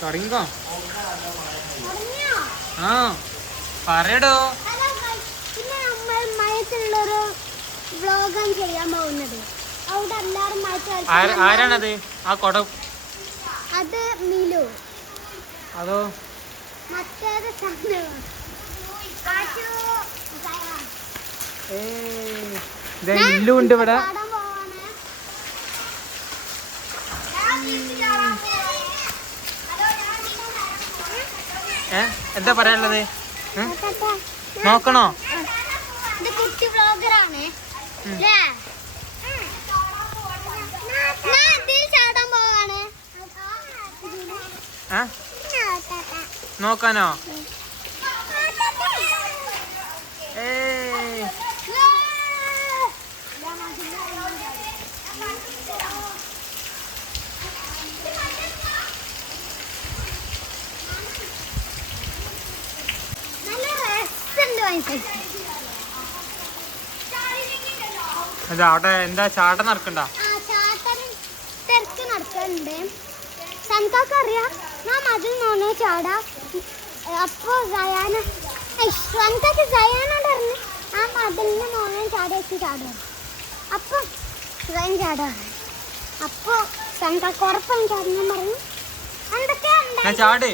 തുടങ്ങിക്കോ. ആ പറയടോ. മഴത്തുള്ളൊരു വ്ലോഗാണ് ചെയ്യാൻ പോകുന്നത്. അവിടെ എല്ലാവരും ആരാണത്? ആ കൊട അത് മിലു. അതോ മറ്റേത് ഇല്ലുണ്ട് ഇവിടെ. എന്താ പറയാനുള്ളത്? നോക്കണോ? ഇത് കുട്ടി വ്ലോഗറാണ്. ചാടാൻ പോവാണ്. നോക്കാനോ? അവിടെ എന്താ ചാട്ടം നടക്കണ്ട? തിരക്ക് നടക്കുന്നുണ്ട്. സൻകാക്ക് അറിയാം ഞാൻ മതിൽ മോനെ ചാടാ. അപ്പൊ സൻകാക്ക് സയാനോട് പറഞ്ഞു ആ മതിലിന് മോനെ ചാടിയേക്ക് ചാടുക. അപ്പൊ സയൻ ചാടാ. അപ്പൊ സൻകാക്ക് ഉറപ്പായും ചാടുന്ന പറഞ്ഞു. എന്തൊക്കെയാ ചാട്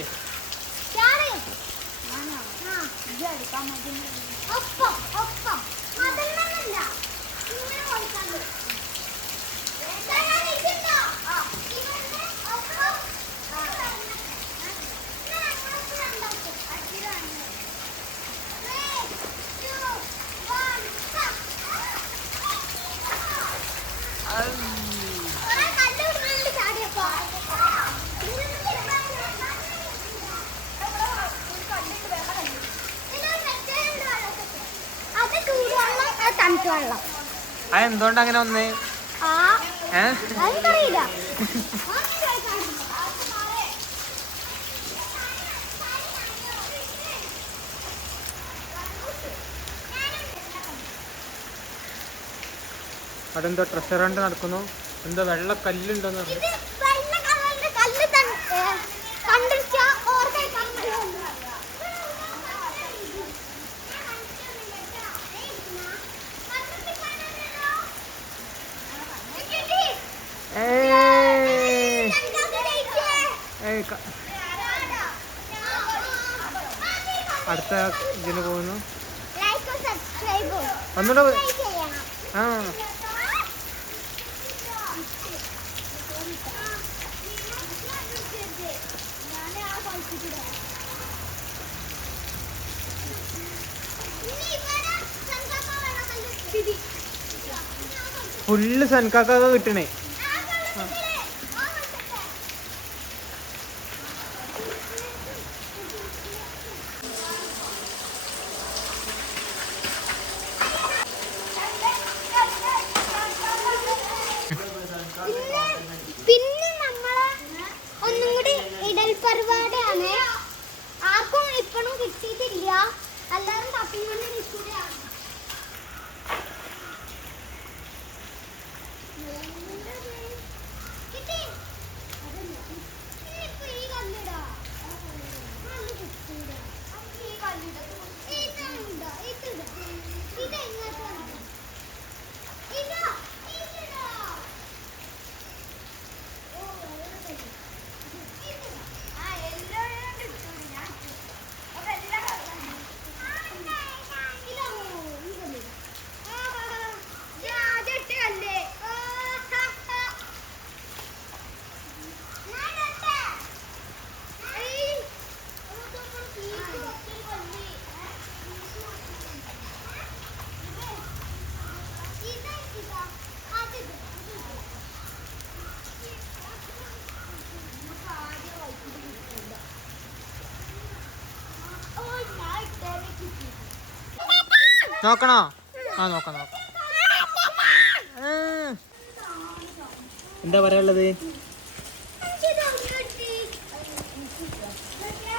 എന്തുകൊണ്ട് അങ്ങനെ വന്നേ? അവിടെ എന്തോ ട്രഷർ ഹണ്ട് നടക്കുന്നു. എന്തോ വെള്ള കല്ലുണ്ടോന്ന് പറഞ്ഞു. അടുത്ത ഇതിന് പോകുന്നു. ഒന്നുകൂടെ ഫുള്ള് സൻകാക്കൊക്കെ കിട്ടണേ. പിന്നെ നമ്മള് ഒന്നും കൂടി ഇടൽ പരിപാടിയാണ്. ആർക്കും ഇപ്പോഴും കിട്ടിയിട്ടില്ല. എല്ലാവരും തപ്പിക്കൊണ്ട് നിൽക്കുകയാണ്. നോക്കണോ? ആ നോക്കാം നോക്കാം. എന്താ പറയാനുള്ളത്?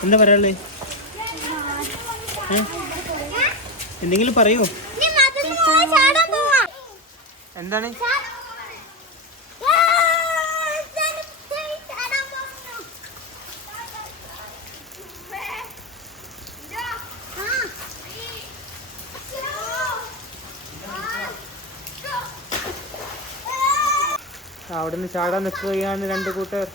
എന്താ പറയാനുള്ളത്? എന്തെങ്കിലും പറയൂ. എന്താണ്? അവിടുന്ന് ചാടാൻ നിൽക്കുകയാണ് രണ്ട് കൂട്ടർ.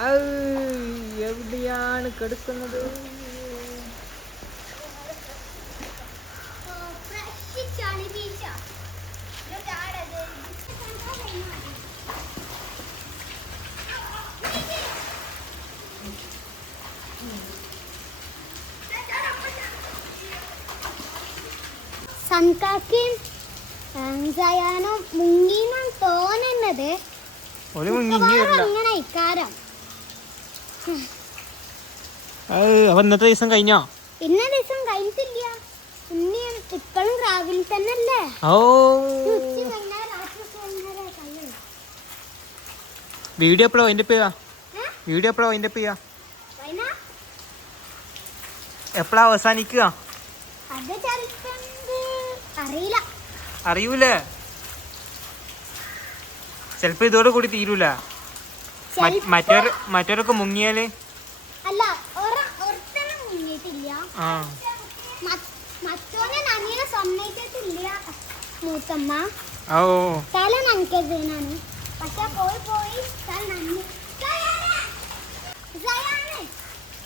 ആ എവിടെയാണ് കിടക്കുന്നത്? സൺകാക്കയും സയാനും മുങ്ങിന്നാണ് തോന്നുന്നത്. അങ്ങനെ ഇക്കാരം അപ്പൊ ഇന്നത്തെ ദിവസം കഴിഞ്ഞോ? ഇന്നത്തെ ദിവസം കഴിഞ്ഞിട്ടില്ല. ഇപ്പോഴും രാവിലെ തന്നെ അല്ലേ. വീഡിയോ എപ്പോഴോ അതിന്റെ എപ്പോഴാ അവസാനിക്കുക? അറിയൂലേ? ചെലപ്പോ ഇതോടെ കൂടി തീരൂല. മറ്റവരൊക്കെ മുങ്ങിയാല് അല്ല ഒരുത്തനും മുങ്ങിയിട്ടില്ല. മറ്റോനെ നനീനെ സമ്മതിച്ചിട്ടില്ല മൂത്തമ്മ. തല നനയ്ക്കരുതാണ്. പക്ഷെ പോയി തല നന്ദി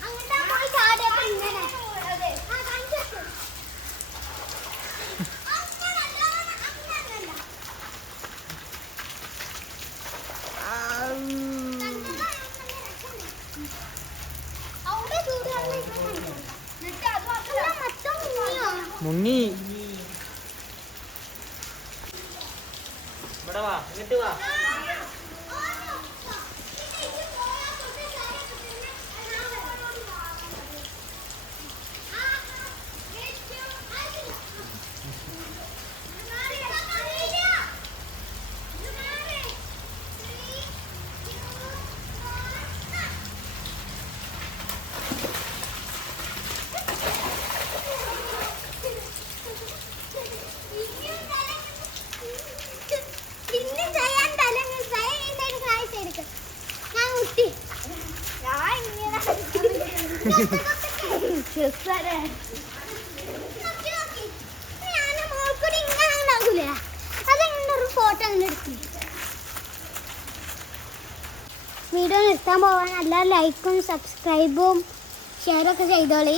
അങ്ങോട്ടാ പോയി ചാടിയപ്പോ ഇങ്ങനെ മുങ്ങി. ഇവിടെ വാ, ഇങ്ങോട്ട് വാ. വീഡിയോ നിർത്താൻ പോവാൻ എല്ലാ ലൈക്കും സബ്സ്ക്രൈബും ഷെയറൊക്കെ ചെയ്തോളി.